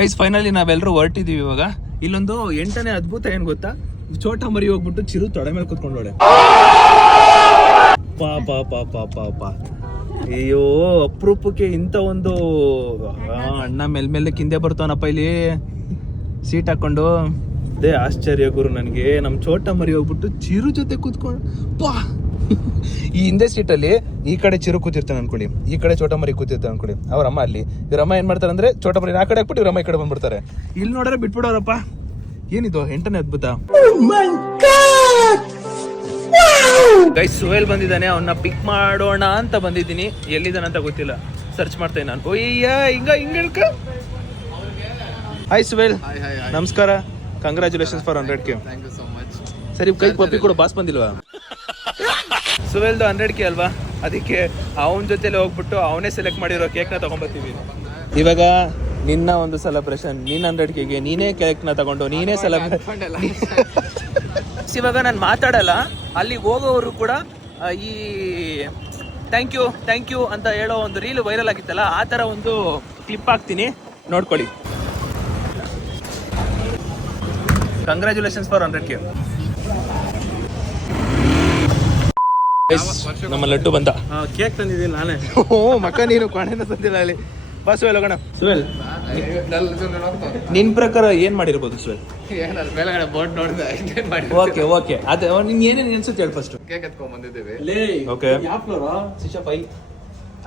Guys finally ನಾವೆಲ್ಲರೂ ಹೊರಟಿದೀವಿ ಇವಾಗ. ಇಲ್ಲೊಂದು 8ನೇ ಅದ್ಭುತ ಏನ್ ಗೊತ್ತಾ, ಚೋಟ ಮರಿ ಹೋಗ್ಬಿಟ್ಟು ಚಿರು ತೊಡೆ ಮೇಲೆ ಕುತ್ಕೊಂಡೋಡೆ. ಪಾಪ ಪಾಪ ಪಾಪ, ಅಯ್ಯೋ ಅಪರೂಪಕ್ಕೆ ಇಂಥ ಒಂದು ಅಣ್ಣ ಮೇಲ್ಮೇಲೆ ಹಿಂದೆ ಬರ್ತಾವನಪ್ಪ ಇಲ್ಲಿ ಸೀಟ್ ಹಾಕೊಂಡು. ಅದೇ ಆಶ್ಚರ್ಯ ಗುರು ನನಗೆ, ನಮ್ಮ ಚೋಟ ಮರಿ ಹೋಗ್ಬಿಟ್ಟು ಚಿರು ಜೊತೆ ಕೂತ್ಕೊಂಡು ಪಾ. ಈ ಹಿಂದೆ ಸೀಟಲ್ಲಿ ಈ ಕಡೆ ಚಿರು ಕೂತಿರ್ತಾನೆ ಅನ್ಕೊಳ್ಳಿ, ಈ ಕಡೆ ಚೋಟ ಮರಿ ಕೂತಿರ್ತಾನೆ ಅನ್ಕೊಳ್ಳಿ. ಅವ್ರಮ್ಮ ಅಲ್ಲಿ, ಇವರಮ್ಮ ಏನ್ ಮಾಡ್ತಾರೆ ಅಂದ್ರೆ ಚೋಟ ಮರಿ ಆ ಕಡೆ ಹಾಕ್ಬಿಟ್ಟು ಇವರಮ್ಮ ಈ ಕಡೆ ಬಂದ್ಬಿಡ್ತಾರೆ. ಇಲ್ಲಿ ನೋಡ್ರೆ ಬಿಟ್ಬಿಡೋರಪ್ಪ. ಏನಿದು 8ನೇ ಅದ್ಭುತ. ಗೈಸ್ ಸುಹೇಲ್ ಬಂದಿದ್ದಾನೆ, ಅವನ್ನ ಪಿಕ್ ಮಾಡೋಣ ಅಂತ ಬಂದಿದ್ದೀನಿ. ಎಲ್ಲಿದ್ದಾನಂತ ಗೊತ್ತಿಲ್ಲ, ಸರ್ಚ್ ಮಾಡ್ತೇನೆ ನಾನು. ಓಯ್ಯ ಹಿಂಗ ಹಿಂಗ. ಹಾಯ್ ಸುಹೇಲ್, ನಮಸ್ಕಾರ. Congratulations for 100K. ಸರಿ ಕೈ ಪಪ್ಪಿ ಕೂಡ ಬಾಸ್ ಬಂದಿಲ್ವಾ? ಸುಹೇಲ್ದು 100K ಅಲ್ವಾ, ಅದಕ್ಕೆ ಅವನ ಜೊತೆಲಿ ಹೋಗ್ಬಿಟ್ಟು ಅವನೇ ಸೆಲೆಕ್ಟ್ ಮಾಡಿರೋ ಕೇಕ್ನ ತಗೊಂಡ್ಬರ್ತೀವಿ. ಇವಾಗ ನಿನ್ನ ಒಂದು ಸೆಲೆಬ್ರೇಷನ್, ನಿನ್ನ 100Kಗೆ ನೀನೇ ಕೇಕ್ನ ತಗೊಂಡು ನೀನೇ ಇವಾಗ ನಾನು ಮಾತಾಡಲ್ಲ, ಅಲ್ಲಿ ಹೋಗೋವರು ಕೂಡ ಈ ಥ್ಯಾಂಕ್ ಯು ಅಂತ ಹೇಳೋ ಒಂದು ರೀಲ್ ವೈರಲ್ ಆಗಿತ್ತಲ್ಲ, ಆ ಥರ ಒಂದು ಕ್ಲಿಪ್ ಹಾಕ್ತೀನಿ, ನೋಡ್ಕೊಳ್ಳಿ. Congratulations for 100K. ನಮ್ಮ ಲಡ್ಡು ಬಂದ. ಕೇಕ್ ತಂದಿದ್ದೀನಿ ನಾನೇ. ಮಕ್ಕ ನೀನು ಕೊನೆನ ತಂದಿಲ್ಲ ಅಲ್ಲಿ. ಬಾ ಸುಹೇಲ್ ಹೋಗೋಣ. ಸುಹೇಲ್ ನಿನ್ ಪ್ರಕಾರ ಏನ್ ಮಾಡಿರ್ಬೋದು ಸುಹೇಲ್? ಓಕೆ ಅದೇ ನಿನ್ ಏನೇನು ಅನ್ಸುತ್ತೆ ಹೇಳಿ ಫಸ್ಟ್. ಕೇಕ್ ಎತ್ಕೊಂಡ್ ಬಂದಿದ್ದೀವಿ. ಓಕೆ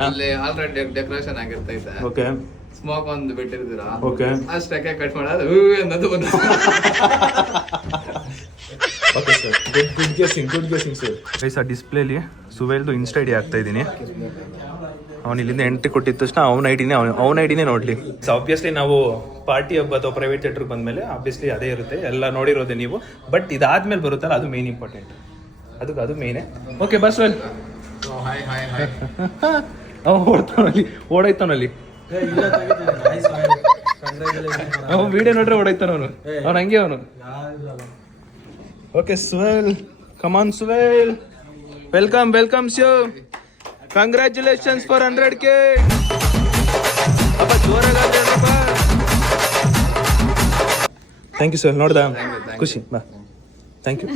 ಅಲ್ಲಿ ಆಲ್ರೆಡಿ ಡೆಕೋರೇಷನ್ ಆಗಿರ್ತೈತೆ. ಓಕೆ ಸ್ಮೋಕ್ ಒಂದು ಬಿಟ್ಟಿರ್ತೀರಾ. ಓಕೆ ಅಷ್ಟೇ ಕೇಕ್ ಕಟ್ ಮಾಡೋದು ಅನ್ನೋದು ಒಂದು. Okay sir, good guessing sir. Guys ಆ ಡಿಸ್ಪ್ಲೇಲಿ ಸುಹೇಲ್ದು ಇನ್ಸ್ಟಾ ಐಡಿ ಹಾಕ್ತಾ ಇದ್ದೀನಿ. ಅವ್ನು ಇಲ್ಲಿಂದ ಎಂಟ್ರಿ ಕೊಟ್ಟಿದ ತಕ್ಷಣ ಅವನ ಐಡಿನೇ ನೋಡ್ಲಿ. ಸೊ ಆಬ್ವಿಯಸ್ಲಿ ನಾವು ಪಾರ್ಟಿ ಹಬ್ಬ ಅಥವಾ ಪ್ರೈವೇಟ್ ಥಿಯೇಟರ್ಗೆ ಬಂದಮೇಲೆ ಆಬ್ವಿಯಸ್ಲಿ ಅದೇ ಇರುತ್ತೆ, ಎಲ್ಲ ನೋಡಿರೋದೆ ನೀವು. ಬಟ್ ಇದಾದ್ಮೇಲೆ ಬರುತ್ತಲ್ಲ, ಅದು ಮೇನ್ ಇಂಪಾರ್ಟೆಂಟ್, ಅದು ಮೇನೇ. ಓಕೆ ಬಸ್ ವೆಲ್. ಓಡೈತಾನಲ್ಲಿ ಅವನು ವಿಡಿಯೋ ನೋಡ್ರೆ ಓಡೈತಾನ ಅವನು ಹಂಗೆ ಅವನು. Okay Suhail, come on Suhail, welcome Shiv. Congratulations for 100K. ಅಪ್ಪ ಜೋರಾಗಿ ಥ್ಯಾಂಕ್ ಯು ಸರ್. ನೋಡ್ದ ಖುಷಿ, ಬಾ ಥ್ಯಾಂಕ್ ಯು.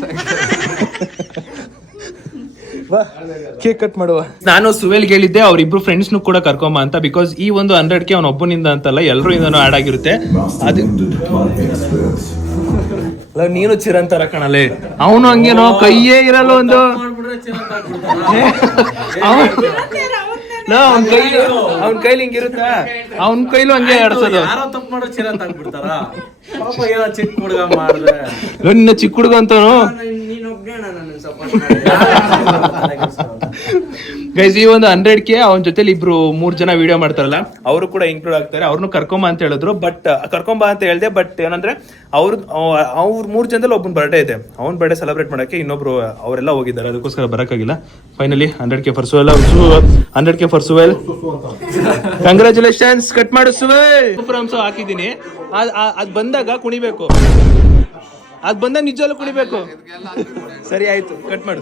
ಬಾ ಕೇಕ್ ಕಟ್ ಮಾಡುವ. ನಾನು ಸುಹೇಲ್ಗೆ ಹೇಳಿದ್ದೆ ಅವ್ರಿಬ್ರು ಫ್ರೆಂಡ್ಸ್ನು ಕೂಡ ಕರ್ಕೊಂಬ ಅಂತ, ಬಿಕಾಸ್ ಈ ಒಂದು 100K ಅವನ ಒಬ್ಬನಿಂದ ಅಂತಲ್ಲ, ಎಲ್ಲರೂ ಇಂದನೂ ಆಡ್ ಆಗಿರುತ್ತೆ. ಅದು ನೀನು ಚಿರಂತರ ಕಣಲೆ, ಅವನು ಹಂಗೇನೋ ಕೈಯೇ ಇರಲ್ಲ ಒಂದು. ಅವನ ಕೈಲಿ ಹಿಂಗಿರುತ್ತಾ, ಅವನ ಕೈಲೂ ಹಂಗೆ ಆಡ್ಸೋದು. ನಿನ್ನ ಚಿಕ್ಕ ಹುಡುಗ ಅಂತವನು. ಗೈಸ್ ಈ ಒಂದು 100K ಅವನ ಜೊತೆಲಿ 3 ಜನ ವಿಡಿಯೋ ಮಾಡ್ತಾರಲ್ಲ, ಅವರು ಕೂಡ ಇನ್ಕ್ಲೂಡ್ ಆಗ್ತಾರೆ. ಅವ್ರನ್ನು ಕರ್ಕೊಂಬ ಅಂತ ಹೇಳಿದ್ರು, ಬಟ್ ಕರ್ಕೊಂಬ ಅಂತ ಹೇಳಿದೆ. ಬಟ್ ಏನಂದ್ರೆ ಅವ್ರ 3 ಜನದಲ್ಲಿ ಒಬ್ಬನ ಬರ್ಡೇ ಇದೆ, ಅವ್ನ ಬರ್ಡೇ ಸೆಲೆಬ್ರೇಟ್ ಮಾಡಕ್ಕೆ ಇನ್ನೊಬ್ರು ಅವರೆಲ್ಲ ಹೋಗಿದ್ದಾರೆ, ಅದಕ್ಕೋಸ್ಕರ ಬರಕ್ಕಾಗಿಲ್ಲ. Finally 100K for Suhail. 100K for Suhail. Congratulations. Cut ಮಾಡು ಸುಹೇಲ್. ಫ್ರಮ್ಸ್ ಹಾಕಿದ್ದೀನಿ, ಅದ್ ಬಂದಾಗ ಕುಣಿಬೇಕು, ಅದ್ ಬಂದಾಗ ನಿಜವಲ್ಲೂ ಕುಣಿಬೇಕು. ಸರಿ ಆಯ್ತು, ಕಟ್ ಮಾಡು.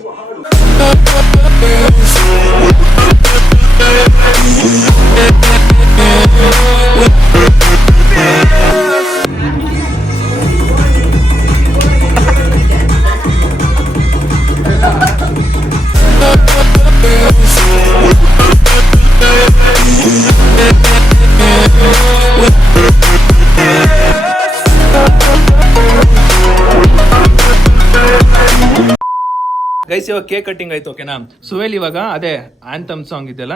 ಗೈಸ್ ಇವಾಗ ಕೇಕ್ ಕಟ್ಟಿಂಗ್ ಆಯ್ತು, ಓಕೆನಾ? ಸುಹೇಲ್ ಇವಾಗ ಅದೇ ಆಂಥಮ್ ಸಾಂಗ್ ಇದೆಯಲ್ಲ,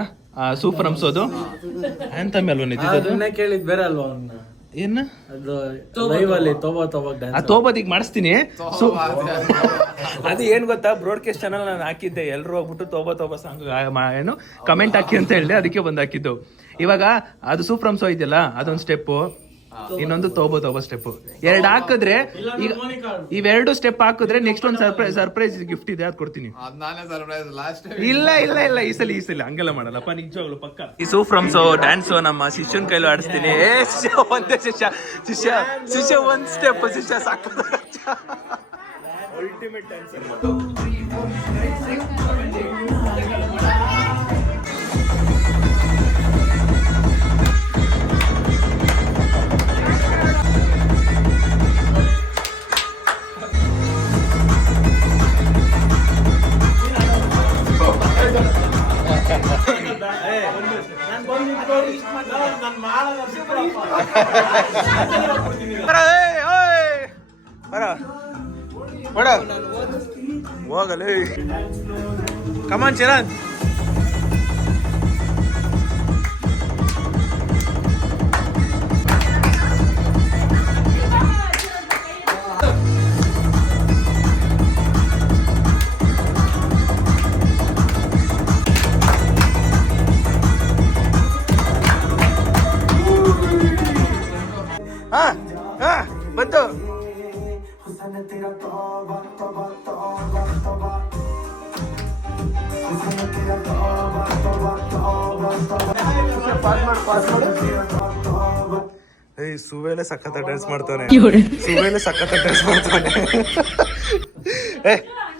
ಸೂಪರ್ ಅನ್ಸೋದು ಆಂಥಮ್ ಅಲ್ವ ನಿಂತಿದ್ದು? ಕೇಳಿದ್ ಬೇರೆ ಅಲ್ವಾ ಏನ ತೋಬದಿಗ್ ಮಾಡಿಸ್ತೀನಿ. ಅದು ಏನ್ ಗೊತ್ತಾ, ಬ್ರಾಡ್ಕಾಸ್ಟ್ ಚಾನಲ್ ನಾನು ಹಾಕಿದ್ದೆ, ಎಲ್ರು ಹೋಗ್ಬಿಟ್ಟು ತೋಬಾ ಸಾಂಗ್ ಏನು ಕಮೆಂಟ್ ಹಾಕಿ ಅಂತ ಹೇಳಿದೆ, ಅದಕ್ಕೆ ಬಂದು ಹಾಕಿದ್ದು. ಇವಾಗ ಅದು ಸೂಪರ್ ಅನ್ಸೋ ಇದೆಯಲ್ಲ, ಅದೊಂದು ಸ್ಟೆಪ್, ಇನ್ನೊಂದು ತೋಬಾ ಸ್ಟೆಪ್. 2 ಹಾಕಿದ್ರೆ, ಈಗ ಇವೆರಡು ಸ್ಟೆಪ್ ಹಾಕಿದ್ರೆ ನೆಕ್ಸ್ಟ್ ಒಂದು ಸರ್ಪ್ರೈಸ್ ಗಿಫ್ಟ್ ಇದೆ, ಅದು ಕೊಡ್ತೀನಿ. ಇಲ್ಲ ಈ ಸಲ ಹಂಗೆಲ್ಲ ಮಾಡಲ್ಲಪ್ಪ, ನಿಜವಾಗ್ಲು ಪಕ್ಕ. ಈ ಸೂಫ್ರಮ್ಸೋ ಡ್ಯಾನ್ಸ್ ನಮ್ಮ ಶಿಷ್ಯನ್ ಕೈಲೂ ಆಡಿಸ್ತೀನಿ. ಶಿಷ್ಯ ಒಂದ್ ಸ್ಟೆಪ್, ಶಿಷ್ಯ ಸಾಕು. Ultimate dancer. ಹೋಗಲೇ ಕಮಾನ್ ಚರಣ್. ಬಂತು. ಸುವೇಲೆ ಸಖತ್ ಡ್ಯಾನ್ಸ್ ಮಾಡ್ತಾನೆ. ಸುವೇಲೆ ಸಖತ್ ಡ್ಯಾನ್ಸ್ ಮಾಡ್ತಾನೆ.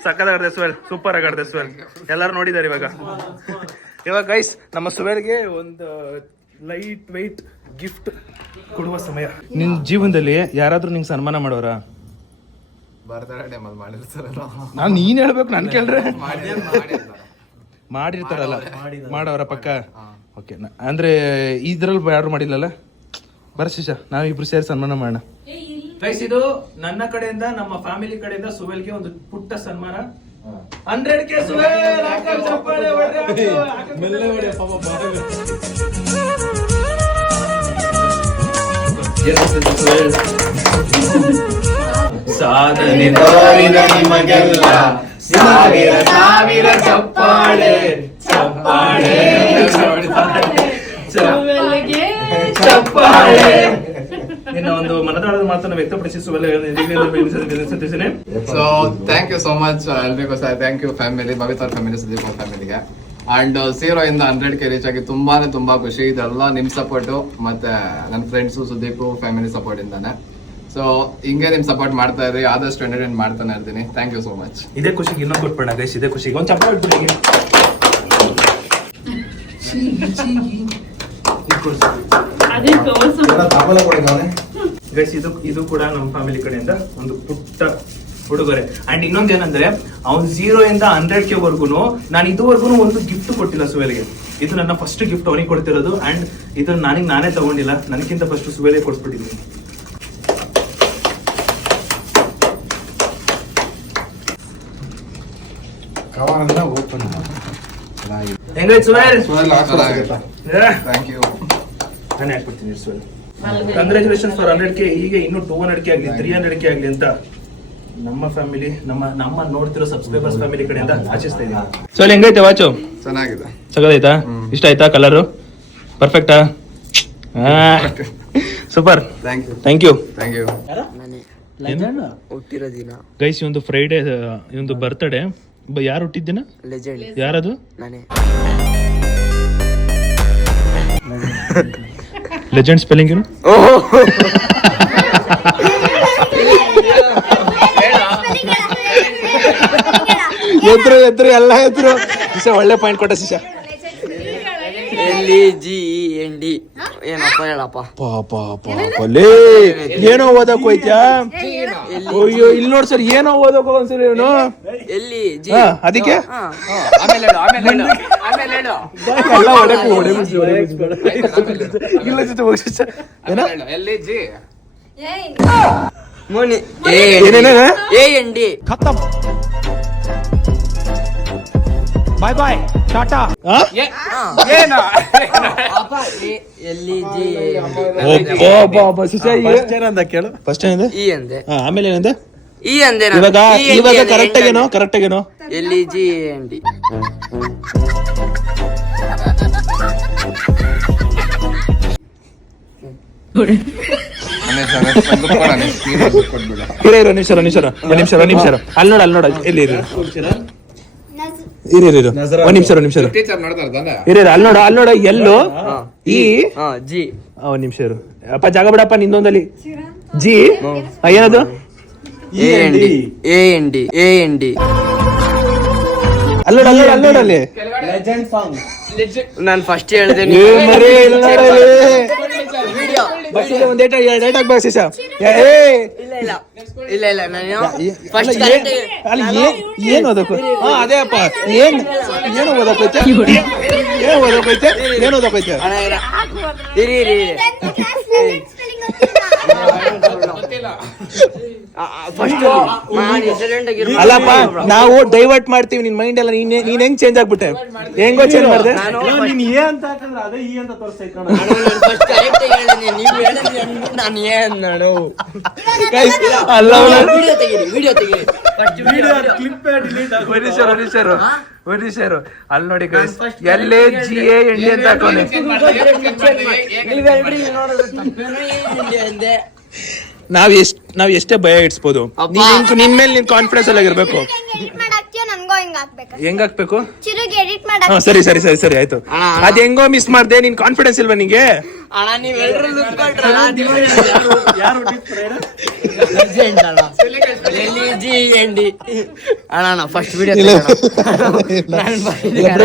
ಸಖತ್ ಆಗಿದೆ ಸುವೇಲ್, ಸೂಪರ್ ಆಗಿದೆ ಸುವೇಲ್. ಎಲ್ಲರೂ ನೋಡಿದ್ದಾರೆ ಇವಾಗ ಗೈಸ್ ನಮ್ಮ ಸುವೇಲ್ಗೆ ಒಂದು ಲೈಟ್ ವೆಯ್ಟ್ ಗಿಫ್ಟ್ ಕೊಡುವ ಸಮಯ. ನಿನ್ ಜೀವನದಲ್ಲಿ ಯಾರಾದ್ರೂ ನಿಂಗೆ ಸನ್ಮಾನ ಮಾಡೋರ? ಬರ್ತಾರೆ ಮಾಡಿರ್ತಾರಲ್ಲ, ನಾನು ನೀನ್ ಹೇಳ್ಬೇಕು, ನನ್ ಕೇಳ್ರೆ ಮಾಡಿರ್ತಾರಲ್ಲ, ಮಾಡವ್ರ ಪಕ್ಕ. ಓಕೆ, ಅಂದ್ರೆ ಇದ್ರಲ್ಲಿ ಯಾರು ಮಾಡಿಲ್ಲಲ್ಲ? ಬರ ಶಿಶಾ, ನಾವಿಬ್ರು ಸೇರಿ ಸನ್ಮಾನ ಮಾಡೋಣ. ಗೈಸ್, ಇದು ನನ್ನ ಕಡೆಯಿಂದ, ನಮ್ಮ ಫ್ಯಾಮಿಲಿ ಕಡೆಯಿಂದ ಸುವೇಲ್ಗೆ ಒಂದು ಪುಟ್ಟ ಸನ್ಮಾನ. 100K ಸುವೇಲ್, ಚಪ್ಪಾಳೆ ಸಾಧನೆ ತೋರಿದ ನಿಮಗೆಲ್ಲ ಸಾವಿರ ಸಾವಿರ ಚಪ್ಪಾಳೆ ಚಪ್ಪಾಳೆ ಚಪ್ಪಾಳೆ. ನಿನ್ನ ಒಂದು ಮನದಾಳದ ಮಾತನ್ನು ವ್ಯಕ್ತಪಡಿಸಿ ಸುವೇಲ್ ವಿನಂತಿಸುತ್ತೇನೆ. So thank you so much ಎಲ್ರಿಗೂ sir. Thank you family, Bhavith ಅವ್ರ ಫ್ಯಾಮಿಲಿ, ಸುದೀಪ್ ಅವ್ರ ಫ್ಯಾಮಿಲಿಗೆ. ಅಂಡ್ 0 ಇಂದ 100K ರೀಚ್ ಆಗಿ ತುಂಬಾ ಖುಷಿ. ಇದೆಲ್ಲ ನಿಮ್ ಸಪೋರ್ಟು ಮತ್ತೆ ನನ್ನ ಫ್ರೆಂಡ್ಸು, ಸುದೀಪ್ ಫ್ಯಾಮಿಲಿ ಸಪೋರ್ಟ್ ಇಂದಾನೆ. ಸೊ ಹಿಂಗೆ ನಿಮ್ ಸಪೋರ್ಟ್ ಮಾಡ್ತಾ ಇದ್ರಿ, ಆದಷ್ಟು ಎಂಟರ್ಟೈನ್ ಮಾಡ್ತಾನೆ ಇರ್ತೀನಿ. Thank you so much. ಇದೇ ಖುಷಿಗೆ ಇನ್ನೊಂದು ಕೊಟ್ಬಿಡೋಣ ಗೈಸ್, ಇದೇ ಖುಷಿಗೆ ಒಂದು ಚಪ್ಪಾಳೆ ಇಟ್ಬಿಡಿ. ಗೈಸ್, ಇದು ಕೂಡ ನಮ್ಮ ಫ್ಯಾಮಿಲಿ ಕಡೆಯಿಂದ ಒಂದು ಪುಟ್ಟ ಉಡುಗೊರೆ. ಅಂಡ್ ಇನ್ನೊಂದೇನಂದ್ರೆ, ಅವ್ನು 0 ಇಂದ 100K ವರ್ಗುನು ನಾನು ಇದುವರೆಗೂ ಒಂದು ಗಿಫ್ಟ್ ಕೊಟ್ಟಿಲ್ಲ ಸುವೇಲ್ಗೆ. ಇದು ನನ್ನ ಫಸ್ಟ್ ಗಿಫ್ಟ್ ಅವನಿಗೆ ಕೊಡ್ತಿರೋದು. ಅಂಡ್ ಇದು ನಾನೇ ತಗೊಂಡಿಲ್ಲ, ನನಗಿಂತ ಫಸ್ಟ್ ಸುವೇಲ್ಗೆ ಕೊಡ್ಸ್ಬಿಟ್ಟಿದ್ದೀನಿ. ಹೆಂಗಾಯ್ತು ಸುವೇಲ್? Thank you. ನಾನು ಹಾಕ್ಬಿಡ್ತೀನಿ ಸುವೇಲ್. Congratulation for 100K. ಈಗ ಇನ್ನು 200K ಆಗಲಿ, 300K ಆಗಲಿ ಅಂತ ನಮ್ಮ ಫ್ಯಾಮಿಲಿ, ನಮ್ಮ ನೋಡ್ತಿರೋ ಸಬ್ಸ್ಕ್ರೈಬರ್ಸ್ ಫ್ಯಾಮಿಲಿ ಕಡೆಯಿಂದ ಆಶಿಸ್ತಾ ಇದ್ದೀನಿ. ಸೊ ಹೆಂಗೈತೆ ವಾಚು? ಚೆನ್ನಾಗಿದೆ, ಸಗದಾಯ್ತಾ? ಇಷ್ಟ ಆಯ್ತಾ? ಕಲರು ಪರ್ಫೆಕ್ಟಾ? Super, thank you. ಹುಟ್ಟಿರೋ ದಿನ ಗೈಸ್, ಒಂದು ಫ್ರೈಡೆ, ಒಂದು ಬರ್ತ್ಡೇ. ಯಾರು ಹುಟ್ಟಿದ್ದಿನ? ಲೆಜೆಂಡ್. ಯಾರದು? ನಾನೇ. ಲೆಜೆಂಡ್ ಸ್ಪೆಲ್ಲಿಂಗ್ ಏನು? ಎದ್ರು ಎಲ್ಲ ಎದ್ರು. ಶಿಶಾ ಒಳ್ಳೆ ಪಾಯಿಂಟ್ ಕೊಟ್ಟ ಶಿಶಾ. LEGEND ಏನಪ್ಪ ಹೇಳಪ್ಪ. ಏನೋ ಓದಕ್ ಹೋಯ್ತ್ಯಾ? ಅಯ್ಯೋ, ಇಲ್ಲಿ ನೋಡ್ ಸರ್, ಏನೋ ಓದಕ್ ಹೋಗ್ಸರಿ ಇವನು. ಅದಕ್ಕೆ ಎಲ್ಲ AND ಖತಮ್. ಬಾಯ್ ಬಾಯ್, ಟಾಟಾ. ಫಸ್ಟ್ ಏನಿದೆ? E ಅಂದೆ. ಆಮೇಲೆ ಏನಿದೆ? E ಅಂದೆ. ಇವಾಗ ಕರೆಕ್ಟ್ ಆಗೇನೋ? LEGEND. ಇರೋ ನಿಮಿಷ ಅಲ್ಲಿ ನೋಡ ಎಲ್ಲಿ ಇರು. ಒಂದ್ ನಿಮಿಷ ಟೀಚರ್ ನೋಡ್ತಾರೆ ತಾನೆ? ಅಲ್ಲಿ ನೋಡ ಎಲ್ಲೋ ಈ G. ಒಂದ್ ನಿಮಿಷ ಇರು. ಅಪ್ಪ ಜಾಗ ಬಿಡಪ್ಪ, ನಿಂದೊಂದಲ್ಲಿ ಜಿ. ಏನದು? AND. ಅಲ್ಲೋಡಲ್ಲಿ ನಾನು ಫಸ್ಟ್ ಹೇಳಿದೆ. ಒಂದ್ ಡೇಟ್ ಆಗ್ಬಾ ಶಿಶಾ. ಇಲ್ಲ ನಾನು ಫಸ್ಟ್ ಅಲ್ಲಿ ಏನ್ ಓದಕ್ಕೆ? ಅದೇ ಅಪ್ಪ, ಏನು ಓದಕ್ಕೈತೆ? ಇರಿ ಫಸ್ಟ್ ಅಲ್ಲಪ್ಪ ನಾವು ಡೈವರ್ಟ್ ಮಾಡ್ತೀವಿ ನಿನ್ ಮೈಂಡ್ ಎಲ್ಲ ನೀನ್ ಹೆಂಗ್ ಚೇಂಜ್ ಆಗ್ಬಿಟ್ಟೆ ಹೆಂಗೋ ಚೇಂಜ್ ಮಾಡ್ದೆ ನೀನ್ ಏ ಅಂತ ಹಾಕಂದ್ರೆ ಅದೇ ಈ ಅಂತ ತೋರಿಸ್ತೈತೆ ನೋಡ. ಫಸ್ಟ್ ಕರೆಕ್ಟ್ ಹೇಳಿದೆ, ನೀವು ಹೇಳಿದ್ರಿ ಅಂದ್ಬಿಟ್ಟು ನಾನು ಏನ್ ನೋಡು. ಅಲ್ಲ ವಿಡಿಯೋ ತೆಗೀರಿ ಕ್ಲಿಪ್ ಡಿಲೀಟ್ ಆಗ ಒರಿಸರು ಅಲ್ಲಿ ನೋಡಿ ಗೈಸ್ ಎಲ್ಲೇ GA ಎಣ್ಣೆ ಅಂತ ಹಾಕೋನೆ. ನೀವೆಲ್ರಿ ನೋಡೋದು ತಪ್ಪೇನೋ ಏನಿಲ್ಲ ಅಂದೆ. ನಾವ್ ಎಷ್ಟೇ ಭಯ ಇಡ್ಸ್ಬೋದು, ನಿನ್ ಮೇಲೆ ನಿನ್ ಕಾನ್ಫಿಡೆನ್ಸ್ ಎಲ್ಲ ಇರ್ಬೇಕು. ಹೆಂಗ್ ಹಾಕ್ಬೇಕು? ಸರಿ ಸರಿ ಸರಿ ಸರಿ ಆಯ್ತು. ಅದ್ ಹೆಂಗೋ ಮಿಸ್ ಮಾಡ್ದೆ, ನಿನ್ ಕಾನ್ಫಿಡೆನ್ಸ್ ಇಲ್ವಾ ನಿಂಗೆ? ಅಣ್ಣ ನೀವೆಲ್ರೂ ನುಗ್ಕೊಟ್ರಲ್ಲ, ಯಾರು ಅಣ್ಣ ಫಸ್ಟ್ ವಿಡಿಯೋ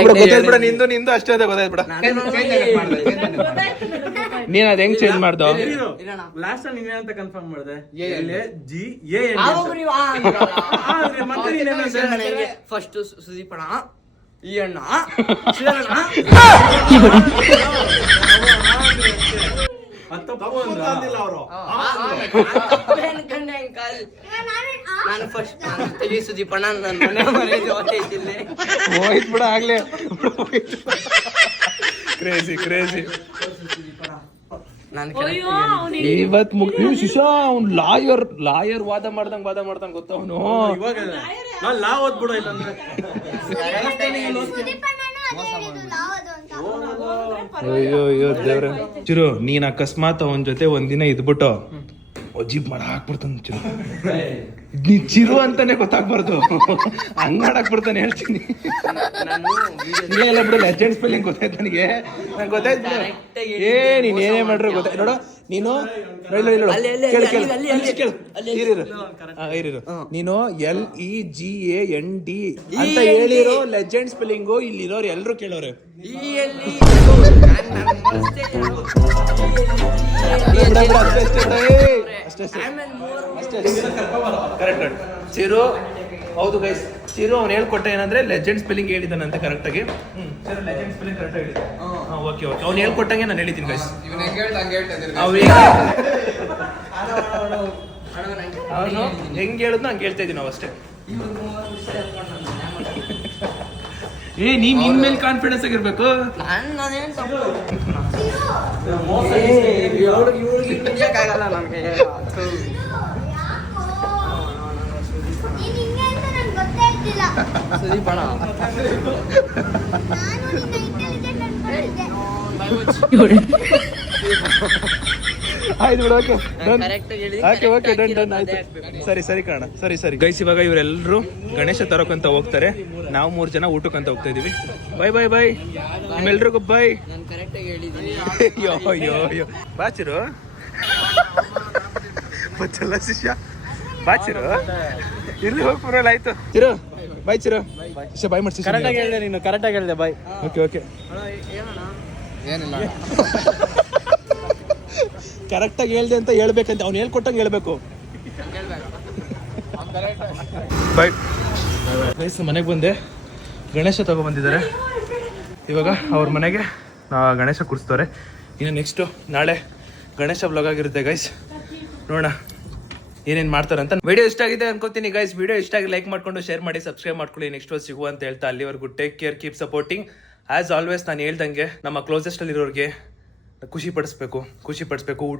ಗೊತ್ತಾಯ್ತು ನಿಂದು ಅಷ್ಟೇ ಅದೇ ಗೊತ್ತಾಯ್ತು ಬಿಡ. ನೀನ್ ಅದ್ ಹೆಂಗ್ ಚೇಂಜ್ ಮಾಡ್ದೋ? ಲಾಸ್ಟ್ ನೀನ್ ಏನಂತ ಕನ್ಫರ್ಮ್ ಮಾಡಿದೆ? ಫಸ್ಟ್ ಸುದೀಪ್ ಅಣ್ಣ, ಈ ಅಣ್ಣ ನಾನು ಫಸ್ಟ್ ತೆಗಿ ಸುದೀಪ್ ಅಣ್ಣ, ನನ್ನ ಮನೆ ಜೊತೆ ಹೋಯ್ತು ಬಿಡ ಆಗ್ಲೇ. Crazy crazy. ಇವತ್ ಶಿಶಾ ಅವ್ನ್ ಲಾಯರ್ ವಾದ ಮಾಡ್ದಂಗ್ ಗೊತ್ತ ಅವನು. ಇವಾಗ ನಾನ್ ಲಾ ಓದ್ಬಿಡು ಇಲ್ಲಾಂದ್ರೆ. ಅಯ್ಯೋ ಅಯ್ಯೋ ದೇವ್ರೆ. ಚಿರು ನೀನ್ ಅಕಸ್ಮಾತ್ ಅವನ್ ಜೊತೆ ಒಂದಿನ ಇದ್ಬಿಟ್ಟು ಅಜೀಬ್ ಮಾಡ ಹಾಕ್ಬಿಡ್ತಾನ ಚಿರು. ನೀ ಚಿರು ಅಂತಾನೆ ಗೊತ್ತಾಗ್ಬಾರ್ದು, ಹಂಗಾಡಕ್ ಬಿಡ್ತಾನೆ ಹೇಳ್ತೀನಿ. ನೀನೆಲ್ಲ ಬಿಡು, ಲೆಜೆಂಡ್ ಸ್ಪೆಲ್ಲಿಂಗ್ ಗೊತ್ತಾಯ್ತು ನನಗೆ, ನಂಗೆ ಗೊತ್ತಾಯ್ತು. ನೀನ್ ಏನೇ ಮಾಡ್ರೆ ಗೊತ್ತಾಯ್ತು ನೋಡು. ನೀನು ನೀನು LEGAND ಅಂತ ಹೇಳಿರೋ ಲೆಜೆಂಡ್ ಸ್ಪೆಲ್ಲಿಂಗು ಇಲ್ಲಿರೋರು ಎಲ್ರು ಕೇಳೋರೆ. ಚಿರು ಹೌದು ಗೈಸ್, ಚಿರು ಅವ್ನು ಹೇಳ್ಕೊಟ್ಟ ಏನಂದ್ರೆ ಲೆಜೆಂಡ್ ಸ್ಪೆಲ್ಲಿಂಗ್ ಹೇಳಿದಾನಂತೆ ಕರೆಕ್ಟ್ ಆಗಿ. ಲೆಜೆಂಡ್ ಸ್ಪೆಲ್ಲಿಂಗ್ ಕರೆಕ್ಟ್ ಆಗಿ ಓಕೆ ಓಕೆ ಅವ್ನು ಹೇಳ್ಕೊಟ್ಟಂಗೆ ನಾನು ಹೇಳಿದ್ದೀನಿ ಗೈಸ್. ಅವನು ಹೆಂಗ್ ಹೇಳಿದ್ನ ಹಂಗೆ ಹೇಳ್ತಾ ಇದೀವಿ ನಾವು ಅಷ್ಟೇ. ನೀನ್ ನಿನ್ ಮೇಲೆ ಕಾನ್ಫಿಡೆನ್ಸ್ ಆಗಿರ್ಬೇಕು. ಸುದೀಪ್ ಅಣ್ಣ ಆಯ್ತು ಬಿಡು, ಓಕೆ ಕರೆಕ್ಟ್ ಹೇಳಿ. ಓಕೆ ಓಕೆ ಡನ್ ಡನ್ ಆಯ್ತು. ಸರಿ ಸರಿ ಕಾರಣ ಸರಿ ಸರಿ ಗೈಸ್. ಇವಾಗ ಇವರೆಲ್ಲರೂ ಗಣೇಶ ತರೋಕಂತ ಹೋಗ್ತಾರೆ, ನಾವು 3 ಜನ ಊಟಕ್ಕಂತ ಹೋಗ್ತಾ ಇದೀವಿ. ಬೈ ಬೈ ಬೈ ನಿಮ್ಮೆಲ್ರಿಗೂ ಬೈ. ನಾನು ಕರೆಕ್ಟ್ ಆಗಿ ಹೇಳಿದ್ದೀನಿ. ಅಯ್ಯೋ ಅಯ್ಯೋ ಅಯ್ಯೋ ಬಾಚಿರು ಬಚ್ಚಲ್ಲ ಶಿಷ್ಯ ಬಾಚಿರು ಇಲ್ಲಿ ಹೋಗ್ಬರಲ್ಲ. ಆಯ್ತು ಚಿರು ಬಾಯ್. ಚಿರು ಶಿಷ್ಯ ಬಾಯ್ ಮಾಡ್ಸಿ. ಕರೆಕ್ಟ್ ಆಗಿ ಹೇಳಿದೆ ನೀನು, ಕರೆಕ್ಟ್ ಆಗಿ ಹೇಳಿದೆ ಬಾಯ್. ಓಕೆ ಓಕೆ ಕರೆಕ್ಟ್ ಆಗಿ ಹೇಳ್ದೆ ಅಂತ ಹೇಳ್ಬೇಕಂತ ಅವ್ನು ಹೇಳ್ಕೊಟ್ಟಂಗೆ ಹೇಳ್ಬೇಕು. ಬಾಯ್ ಗೈಸ್, ಮನೆಗೆ ಬಂದೆ, ಗಣೇಶ ತಗೊಬಂದಿದ್ದಾರೆ. ಇವಾಗ ಅವ್ರ ಮನೆಗೆ ಗಣೇಶ ಕೂರಿಸ್ತಾರೆ. ಇನ್ನು ನೆಕ್ಸ್ಟು ನಾಳೆ ಗಣೇಶ ವ್ಲಾಗ್ ಆಗಿರುತ್ತೆ ಗೈಸ್, ನೋಡೋಣ ಏನೇನು ಮಾಡ್ತಾರೆ ಅಂತ. ವಿಡಿಯೋ ಇಷ್ಟ ಆಗಿದೆ ಅನ್ಕೋತೀನಿ ಗೈಸ್. ವಿಡಿಯೋ ಇಷ್ಟ ಆಗಿ ಲೈಕ್ ಮಾಡ್ಕೊಂಡು ಶೇರ್ ಮಾಡಿ, ಸಬ್ಸ್ಕ್ರೈಬ್ ಮಾಡ್ಕೊಳ್ಳಿ. ನೆಕ್ಸ್ಟ್ ವರ್ಷ ಸಿಗುವ ಅಂತ ಹೇಳ್ತಾ ಅಲ್ಲಿವರೆಗೂ take care, keep supporting. As always ನಾನು ಹೇಳ್ದಂಗೆ ನಮ್ಮ ಕ್ಲೋಸೆಸ್ಟ್ ಅಲ್ಲಿರೋರಿಗೆ ಖುಷಿ ಪಡಿಸ್ಬೇಕು,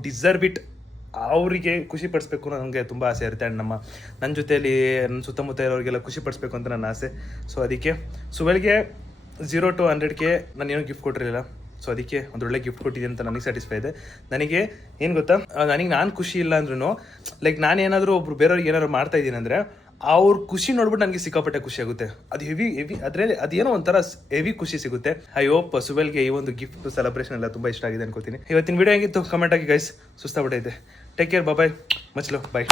ಡಿಸರ್ವ್ ಇಟ್. ಅವರಿಗೆ ಖುಷಿ ಪಡಿಸ್ಬೇಕು ನನಗೆ ತುಂಬ ಆಸೆ ಇರುತ್ತೆ. ಆ್ಯಂಡ್ ನನ್ನ ಜೊತೆಯಲ್ಲಿ ನನ್ನ ಸುತ್ತಮುತ್ತ ಇರೋರಿಗೆಲ್ಲ ಖುಷಿ ಪಡಿಸ್ಬೇಕು ಅಂತ ನನ್ನ ಆಸೆ. ಸೊ ಅದಕ್ಕೆ ಸುವೆಲ್ಗೆ 0 to 100K ನಾನು ಏನೋ ಗಿಫ್ಟ್ ಕೊಟ್ಟಿರಲಿಲ್ಲ. ಸೊ ಅದಕ್ಕೆ ಒಂದೊಳ್ಳೆ ಗಿಫ್ಟ್ ಕೊಟ್ಟಿದ್ದೀನಿ ಅಂತ ನನಗೆ ಸ್ಯಾಟಿಸ್ಫೈ ಇದೆ. ನನಗೆ ಏನು ಗೊತ್ತಾ, ನಾನು ಖುಷಿ ಇಲ್ಲ ಅಂದ್ರೂ ಲೈಕ್ ನಾನೇನಾದರೂ ಒಬ್ರು ಬೇರೆಯವ್ರಿಗೆ ಏನಾದ್ರು ಮಾಡ್ತಾ ಇದ್ದೀನಿ ಅಂದರೆ ಅವ್ರ ಖುಷಿ ನೋಡ್ಬಿಟ್ಟು ನನಗೆ ಸಿಕ್ಕಾಪಟ್ಟೆ ಖುಷಿ ಆಗುತ್ತೆ. ಅದು ಹೆವಿ ಅದರಲ್ಲಿ ಅದೇನೋ ಒಂಥರ ಹೆವಿ ಖುಷಿ ಸಿಗುತ್ತೆ. ಐ ಹೋಪ್ ಸುವೆಲ್ಗೆ ಈ ಒಂದು ಗಿಫ್ಟ್ ಸೆಲೆಬ್ರೇಷನ್ ಎಲ್ಲ ತುಂಬ ಇಷ್ಟ ಆಗಿದೆ ಅನ್ಕೋತೀನಿ. ಇವತ್ತಿನ ವಿಡಿಯೋ ಹೆಂಗಿತ್ತು ಕಮೆಂಟ್ ಆಗಿ ಗೈಸ್. ಸುಸ್ತಾಗ್ಬಿಟ್ಟೈತೆ. ಟೇಕ್ ಕೇರ್, ಬಾಯ್, ಮಚ್ ಲವ್, ಬಾಯ್.